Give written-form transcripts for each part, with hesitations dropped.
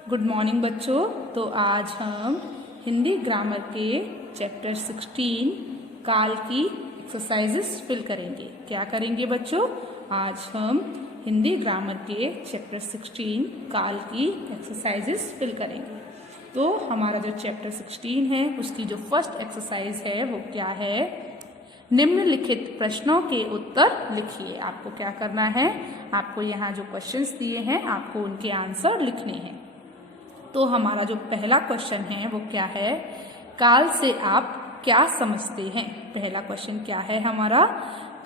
Good morning बच्चों। तो आज हम हिंदी ग्रामर के चैप्टर 16 काल की एक्सरसाइजेस फिल करेंगे। क्या करेंगे बच्चों? आज हम हिंदी ग्रामर के चैप्टर 16 काल की एक्सरसाइजेस फिल करेंगे। तो हमारा जो चैप्टर 16 है उसकी जो फर्स्ट एक्सरसाइज है वो क्या है? निम्नलिखित प्रश्नों के उत्तर लिखिए। आपको क्या करना है? आपको यहाँ जो क्वेश्चंस दिए हैं आपको उनके आंसर लिखने हैं। तो हमारा जो पहला क्वेश्चन है वो क्या है? काल से आप क्या समझते हैं? पहला क्वेश्चन क्या है हमारा?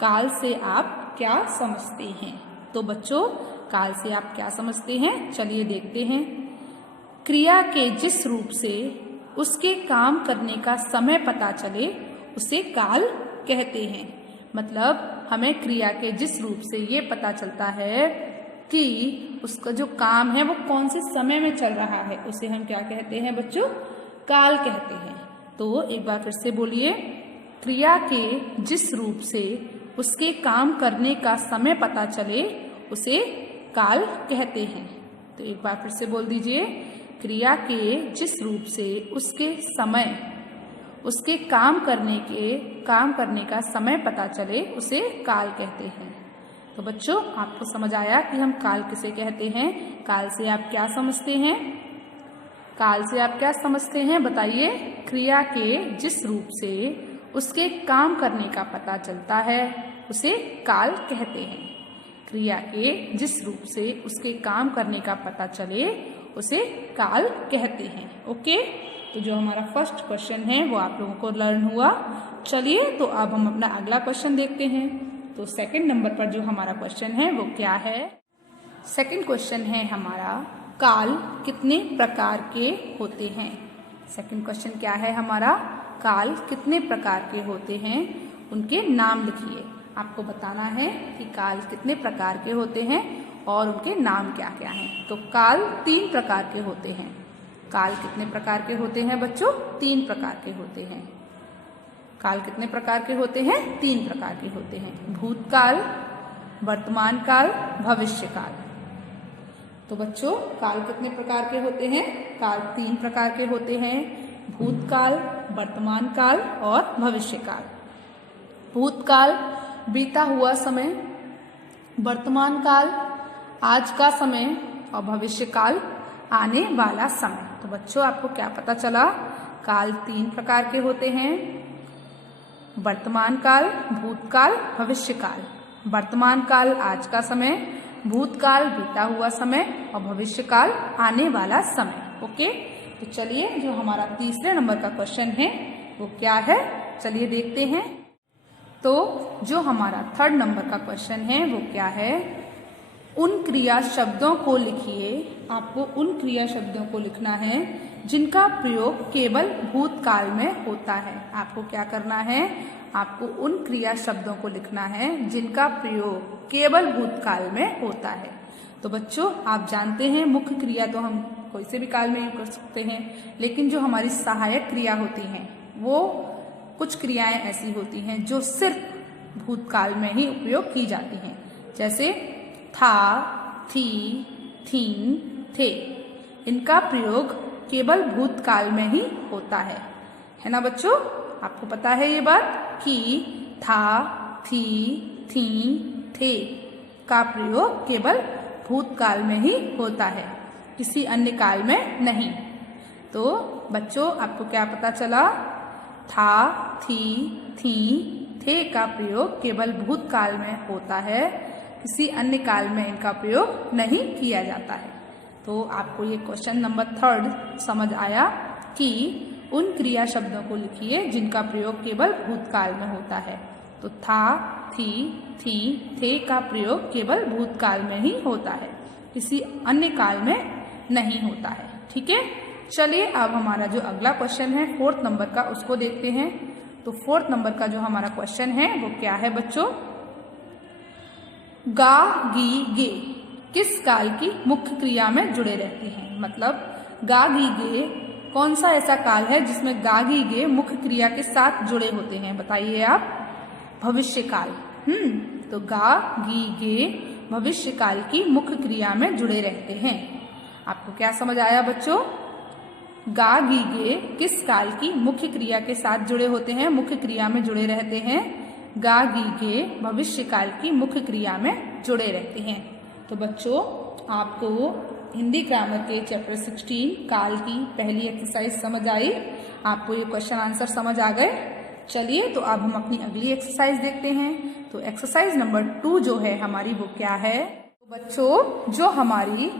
काल से आप क्या समझते हैं? तो बच्चों, काल से आप क्या समझते हैं? चलिए देखते हैं। क्रिया के जिस रूप से उसके काम करने का समय पता चले उसे काल कहते हैं। मतलब हमें क्रिया के जिस रूप से ये पता चलता है कि उसका जो काम है वो कौन से समय में चल रहा है उसे हम क्या कहते हैं बच्चों? काल कहते हैं। तो एक बार फिर से बोलिए। क्रिया के जिस रूप से उसके काम करने का समय पता चले उसे काल कहते हैं। तो एक बार फिर से बोल दीजिए। क्रिया के जिस रूप से उसके समय उसके काम करने का समय पता चले उसे काल कहते हैं। तो बच्चों, आपको समझ आया कि हम काल किसे कहते हैं? काल से आप क्या समझते हैं? काल से आप क्या समझते हैं बताइए? क्रिया के जिस रूप से उसके काम करने का पता चलता है उसे काल कहते हैं। क्रिया के जिस रूप से उसके काम करने का पता चले उसे काल कहते हैं। ओके, तो जो हमारा फर्स्ट क्वेश्चन है वो आप लोगों को लर्न हुआ। चलिए, तो अब हम अपना अगला क्वेश्चन देखते हैं। तो सेकंड नंबर पर जो हमारा क्वेश्चन है वो क्या है? सेकंड क्वेश्चन है हमारा, काल कितने प्रकार के होते हैं? सेकंड क्वेश्चन क्या है हमारा? काल कितने प्रकार के होते हैं? उनके नाम लिखिए। आपको बताना है कि काल कितने प्रकार के होते हैं और उनके नाम क्या क्या हैं। तो काल 3 प्रकार के होते हैं। काल कितने प्रकार के होते हैं बच्चों? 3 प्रकार के होते हैं। काल कितने प्रकार के होते हैं? 3 प्रकार के होते हैं। भूतकाल, वर्तमान काल, भविष्य काल। तो बच्चों, काल कितने प्रकार के होते हैं? काल 3 प्रकार के होते हैं। भूतकाल, वर्तमान काल और भविष्य काल। भूतकाल बीता हुआ समय, वर्तमान काल आज का समय और भविष्य काल आने वाला समय। तो बच्चों, आपको क्या पता चला? काल 3 प्रकार के होते हैं। वर्तमान काल, भूतकाल, भविष्य काल। वर्तमान काल आज का समय, भूतकाल बीता हुआ समय और भविष्य काल आने वाला समय। ओके, तो चलिए जो हमारा तीसरे नंबर का क्वेश्चन है वो क्या है? चलिए देखते हैं। तो जो हमारा थर्ड नंबर का क्वेश्चन है वो क्या है? उन क्रिया शब्दों को लिखिए। आपको उन क्रिया शब्दों को लिखना है जिनका प्रयोग केवल भूतकाल में होता है। आपको क्या करना है? आपको उन क्रिया शब्दों को लिखना है जिनका प्रयोग केवल भूतकाल में होता है। तो बच्चों, आप जानते हैं मुख्य क्रिया तो हम कोई से भी काल में यूज कर सकते हैं, लेकिन जो हमारी सहायक क्रिया होती हैं वो कुछ क्रियाएं ऐसी होती हैं जो सिर्फ भूतकाल में ही उपयोग की जाती हैं। जैसे था, थी, थीं, थे। इनका प्रयोग केवल भूतकाल में ही होता है ना बच्चों? आपको पता है ये बात कि था, थी, थीं, थे का प्रयोग केवल भूतकाल में ही होता है, किसी अन्य काल में नहीं। तो बच्चों, आपको क्या पता चला? था, थी, थीं, थे का प्रयोग केवल भूतकाल में होता है, किसी अन्य काल में इनका प्रयोग नहीं किया जाता है। तो आपको ये क्वेश्चन नंबर 3 समझ आया कि उन क्रिया शब्दों को लिखिए जिनका प्रयोग केवल भूतकाल में होता है। तो था, थी, थीं, थे का प्रयोग केवल भूतकाल में ही होता है, किसी अन्य काल में नहीं होता है। ठीक है, चलिए अब हमारा जो अगला क्वेश्चन है 4th नंबर का उसको देखते हैं। तो 4th नंबर का जो हमारा क्वेश्चन है वो क्या है बच्चों? गा, गी, गे किस काल की मुख्य क्रिया में जुड़े रहते हैं? मतलब गा, गी, गे कौन सा ऐसा काल है जिसमें गा, गी, गे मुख्य क्रिया के साथ जुड़े होते हैं? बताइए आप। भविष्य काल। तो गा, गी, गे भविष्य काल की मुख्य क्रिया में जुड़े रहते हैं। आपको क्या समझ आया बच्चों? गा गी गे किस काल की मुख्य क्रिया के साथ जुड़े होते हैं, मुख्य क्रिया में जुड़े रहते हैं। गा गी गे भविष्य काल की मुख्य क्रिया में जुड़े रहते हैं। तो बच्चों आपको हिंदी ग्रामर के चैप्टर 16 काल की पहली एक्सरसाइज समझ आई, आपको ये क्वेश्चन आंसर समझ आ गए। चलिए तो अब हम अपनी अगली एक्सरसाइज देखते हैं। तो एक्सरसाइज नंबर 2 जो है हमारी वो क्या है? तो बच्चों जो हमारी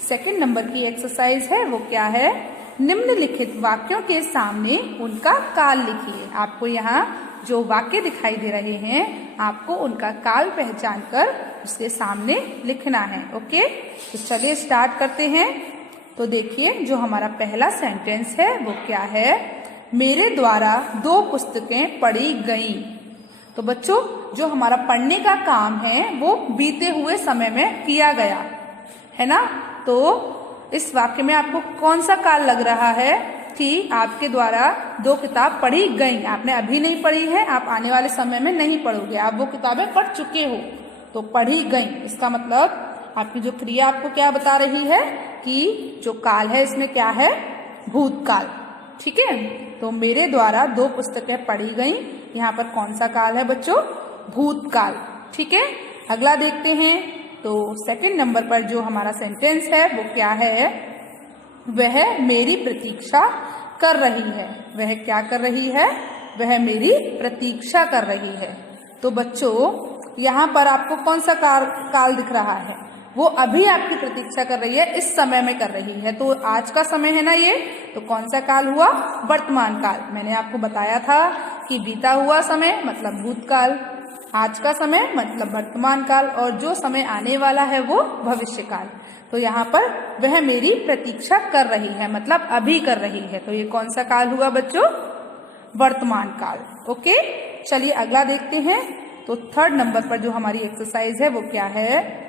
सेकंड नंबर की एक्सरसाइज है वो क्या है? निम्नलिखित वाक्यों के सामने उनका काल लिखिए। आपको यहाँ जो वाक्य दिखाई दे रहे हैं आपको उनका काल पहचान कर उसके सामने लिखना है। ओके, तो चलिए स्टार्ट करते हैं। तो देखिए जो हमारा पहला सेंटेंस है वो क्या है? मेरे द्वारा 2 पुस्तकें पढ़ी गईं। तो बच्चों जो हमारा पढ़ने का काम है वो बीते हुए समय में किया गया है ना। तो इस वाक्य में आपको कौन सा काल लग रहा है कि आपके द्वारा 2 किताब पढ़ी गई? आपने अभी नहीं पढ़ी है, आप आने वाले समय में नहीं पढ़ोगे, आप वो किताबें पढ़ चुके हो। तो पढ़ी गई इसका मतलब आपकी जो क्रिया आपको क्या बता रही है कि जो काल है इसमें क्या है? भूतकाल। ठीक है, तो मेरे द्वारा 2 पुस्तकें पढ़ी गई, यहाँ पर कौन सा काल है बच्चों? भूतकाल। ठीक है, अगला देखते हैं। तो सेकंड नंबर पर जो हमारा सेंटेंस है वो क्या है? वह मेरी प्रतीक्षा कर रही है। वह क्या कर रही है? वह मेरी प्रतीक्षा कर रही है। तो बच्चों यहाँ पर आपको कौन सा काल दिख रहा है? वो अभी आपकी प्रतीक्षा कर रही है, इस समय में कर रही है। तो आज का समय है ना ये, तो कौन सा काल हुआ? वर्तमान काल। मैंने आपको बताया था कि बीता हुआ समय मतलब भूतकाल, आज का समय मतलब वर्तमान काल, और जो समय आने वाला है वो भविष्य काल। तो यहाँ पर वह मेरी प्रतीक्षा कर रही है मतलब अभी कर रही है। तो ये कौन सा काल हुआ बच्चों? वर्तमान काल। ओके, चलिए अगला देखते हैं। तो थर्ड नंबर पर जो हमारी एक्सरसाइज है वो क्या है?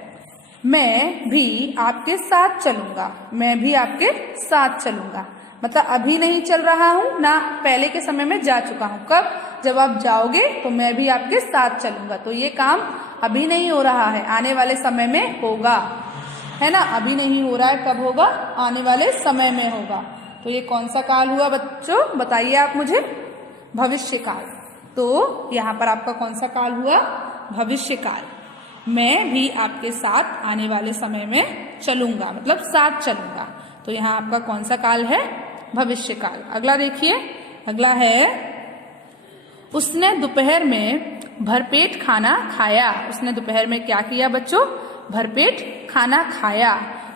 मैं भी आपके साथ चलूंगा। मैं भी आपके साथ चलूंगा मतलब अभी नहीं चल रहा हूँ ना, पहले के समय में जा चुका हूँ। कब? जब आप जाओगे तो मैं भी आपके साथ चलूंगा। तो ये काम अभी नहीं हो रहा है, आने वाले समय में होगा, है ना। अभी नहीं हो रहा है, कब होगा? आने वाले समय में होगा। तो ये कौन सा काल हुआ बच्चों? बताइए आप मुझे। भविष्य काल। तो यहाँ पर आपका कौन सा काल हुआ? भविष्य काल। मैं भी आपके साथ आने वाले समय में चलूंगा मतलब साथ चलूंगा। तो यहाँ आपका कौन सा काल है? भविष्य काल। अगला देखिए, अगला है उसने दोपहर में भरपेट खाना खाया। उसने दोपहर में क्या किया बच्चों? भरपेट खाना खाया।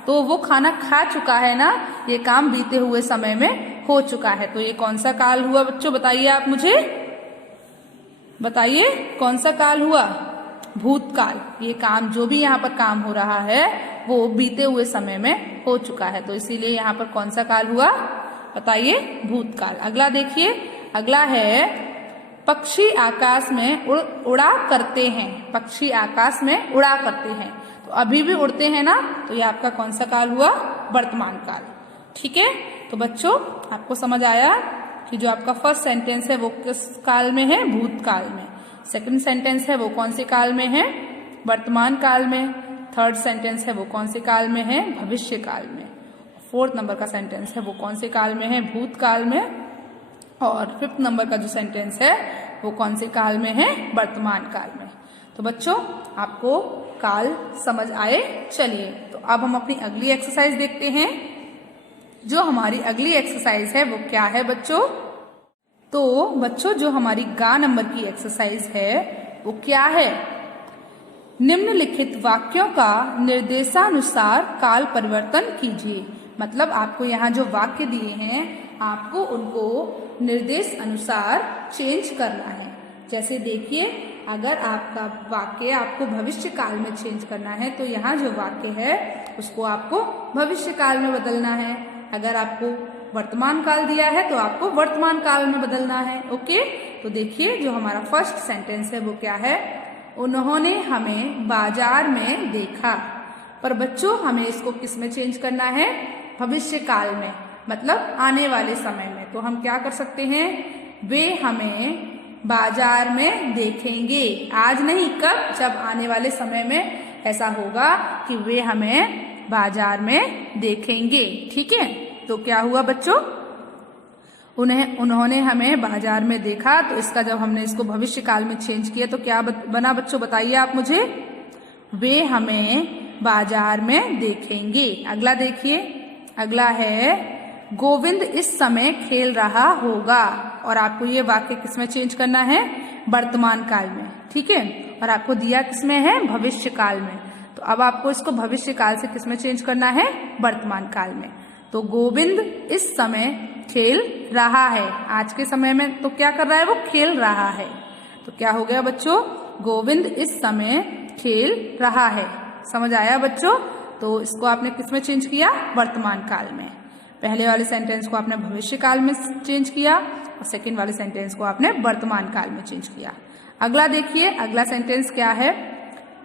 तो वो खाना खा चुका है ना, ये काम बीते हुए समय में हो चुका है। तो ये कौन सा काल हुआ बच्चों? बताइए आप मुझे, बताइए कौन सा काल हुआ? भूतकाल। ये काम जो भी यहाँ पर काम हो रहा है वो बीते हुए समय में हो चुका है। तो इसीलिए यहाँ पर कौन सा काल हुआ? बताइए, भूतकाल। अगला देखिए, अगला है पक्षी आकाश में उड़ा करते हैं। पक्षी आकाश में उड़ा करते हैं, तो अभी भी उड़ते हैं ना, तो ये आपका कौन सा काल हुआ? वर्तमान काल। ठीक है, तो बच्चों आपको समझ आया कि जो आपका फर्स्ट सेंटेंस है वो किस काल में है? भूतकाल में। सेकंड सेंटेंस है वो कौन से काल में है? वर्तमान काल में। थर्ड सेंटेंस है वो कौन से काल में है? भविष्य काल में। फोर्थ नंबर का सेंटेंस है वो कौन से काल में है? भूतकाल में। और फिफ्थ नंबर का जो सेंटेंस है वो कौन से काल में है? वर्तमान काल में। तो बच्चों आपको काल समझ आए। चलिए तो अब हम अपनी अगली एक्सरसाइज देखते हैं। जो हमारी अगली एक्सरसाइज है वो क्या है बच्चों? तो बच्चों जो हमारी गा नंबर की एक्सरसाइज है वो क्या है? निम्नलिखित वाक्यों का निर्देशानुसार काल परिवर्तन कीजिए। मतलब आपको यहाँ जो वाक्य दिए हैं आपको उनको निर्देश अनुसार चेंज करना है। जैसे देखिए, अगर आपका वाक्य आपको भविष्य काल में चेंज करना है तो यहाँ जो वाक्य है उसको आपको भविष्य काल में बदलना है। अगर आपको वर्तमान काल दिया है तो आपको वर्तमान काल में बदलना है। ओके, तो देखिए जो हमारा फर्स्ट सेंटेंस है वो क्या है? उन्होंने हमें बाजार में देखा। पर बच्चों हमें इसको किस में चेंज करना है? भविष्य काल में, मतलब आने वाले समय में। तो हम क्या कर सकते हैं? वे हमें बाजार में देखेंगे। आज नहीं, कब? जब आने वाले समय में ऐसा होगा कि वे हमें बाजार में देखेंगे। ठीक है, तो क्या हुआ बच्चों, उन्होंने हमें बाजार में देखा, तो इसका जब हमने इसको भविष्य काल में चेंज किया तो क्या बना बच्चों, बताइए आप मुझे। वे हमें बाजार में देखेंगे। अगला देखिए, अगला है गोविंद इस समय खेल रहा होगा, और आपको ये वाक्य किसमें चेंज करना है, वर्तमान काल में। ठीक है, और आपको दिया किसमें है, भविष्य काल में। तो अब आपको इसको भविष्य काल से किसमें चेंज करना है, वर्तमान काल में। तो गोविंद इस समय खेल रहा है, आज के समय में तो क्या कर रहा है, वो खेल रहा है। तो क्या हो गया बच्चों, गोविंद इस समय खेल रहा है। समझ आया बच्चों। तो इसको आपने किसमें चेंज किया, वर्तमान काल में। पहले वाले सेंटेंस को आपने भविष्य काल में चेंज किया और सेकंड वाले सेंटेंस को आपने वर्तमान काल में चेंज किया। अगला देखिए, अगला सेंटेंस क्या है,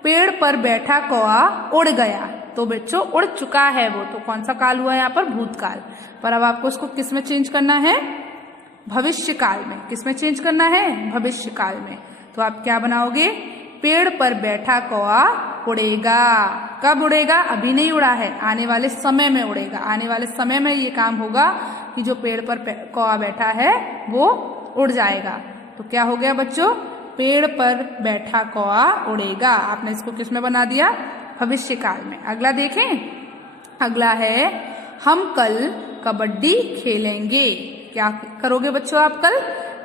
पेड़ पर बैठा कौआ उड़ गया। तो बच्चों उड़ चुका है वो, तो कौन सा काल हुआ यहाँ पर, भूतकाल। पर अब आपको इसको किसमें चेंज करना है, भविष्य काल में। किसमें चेंज करना है, भविष्य काल में। तो आप क्या बनाओगे, पेड़ पर बैठा कौआ उड़ेगा। कब उड़ेगा, अभी नहीं उड़ा है, आने वाले समय में उड़ेगा। आने वाले समय में ये काम होगा कि जो पेड़ पर कौआ बैठा है वो उड़ जाएगा। तो क्या हो गया बच्चों, पेड़ पर बैठा कौआ उड़ेगा। आपने इसको किसमें बना दिया, भविष्य काल में। अगला देखें, अगला है हम कल कबड्डी खेलेंगे। क्या करोगे बच्चों आप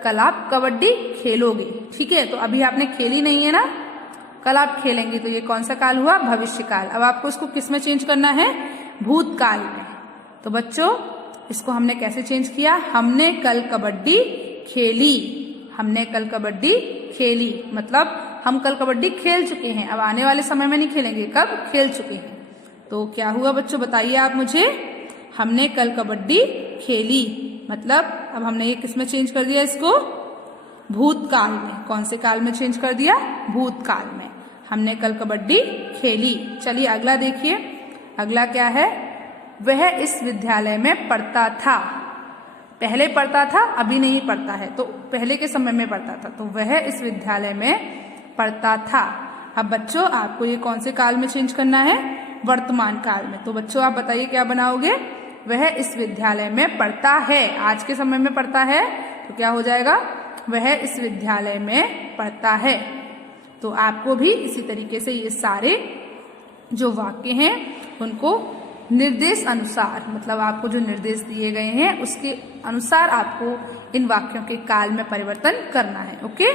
कल आप कबड्डी खेलोगे। ठीक है, तो अभी आपने खेली नहीं है ना, कल आप खेलेंगे। तो ये कौन सा काल हुआ, भविष्य काल। अब आपको इसको किसमें चेंज करना है, भूतकाल में। तो बच्चों इसको हमने कैसे चेंज किया, हमने कल कबड्डी खेली। हमने कल कबड्डी खेली मतलब हम कल कबड्डी खेल चुके हैं, अब आने वाले समय में नहीं खेलेंगे, कब, खेल चुके हैं। तो क्या हुआ बच्चों, बताइए आप मुझे। हमने कल कबड्डी खेली मतलब अब हमने ये किसमें चेंज कर दिया, इसको भूतकाल में। कौन से काल में चेंज कर दिया, भूतकाल में। हमने कल कबड्डी खेली। चलिए अगला देखिए, अगला क्या है, वह इस विद्यालय में पढ़ता था। पहले पढ़ता था, अभी नहीं पढ़ता है, तो पहले के समय में पढ़ता था। तो वह इस विद्यालय में पढ़ता था। अब बच्चों आपको ये कौन से काल में चेंज करना है, वर्तमान काल में। तो बच्चों आप बताइए क्या बनाओगे, वह इस विद्यालय में पढ़ता है। आज के समय में पढ़ता है तो क्या हो जाएगा, वह इस विद्यालय में पढ़ता है। तो आपको भी इसी तरीके से ये सारे जो वाक्य हैं उनको निर्देश अनुसार, मतलब आपको जो निर्देश दिए गए हैं उसके अनुसार आपको इन वाक्यों के काल में परिवर्तन करना है। ओके,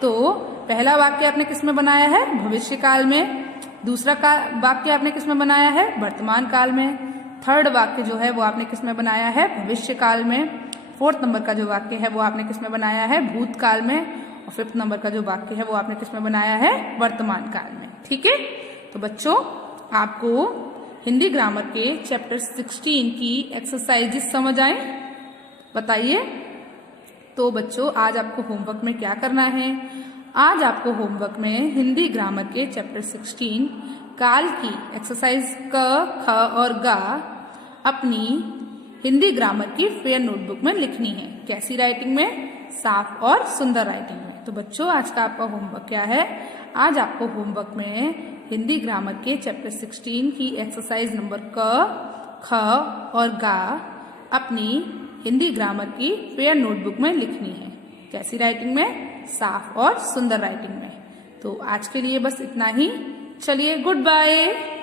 तो पहला वाक्य आपने किसमें बनाया है, भविष्य काल में। दूसरा वाक्य आपने किसमें बनाया है, वर्तमान काल में। थर्ड वाक्य जो है वो आपने किसमें बनाया है, भविष्य काल में। फोर्थ नंबर का जो वाक्य है वो आपने किसमें बनाया है, भूतकाल में। और फिफ्थ नंबर का जो वाक्य है वो आपने किसमें बनाया है, वर्तमान काल में। ठीक है, तो बच्चों आपको हिंदी ग्रामर के चैप्टर 16 की एक्सरसाइजेस समझ आए, बताइए। तो बच्चों आज आपको होमवर्क में क्या करना है, आज आपको होमवर्क में हिंदी ग्रामर के चैप्टर 16 काल की एक्सरसाइज क, ख और गा अपनी हिंदी ग्रामर की फेयर नोटबुक में लिखनी है। कैसी राइटिंग में, साफ और सुंदर राइटिंग में। तो बच्चों आज का आपका होमवर्क क्या है, आज आपको होमवर्क में हिंदी ग्रामर के चैप्टर 16 की एक्सरसाइज नंबर क, ख और गा अपनी हिंदी ग्रामर की फेयर नोटबुक में लिखनी है। कैसी राइटिंग में, साफ और सुंदर राइटिंग में। तो आज के लिए बस इतना ही। चलिए, गुड बाय।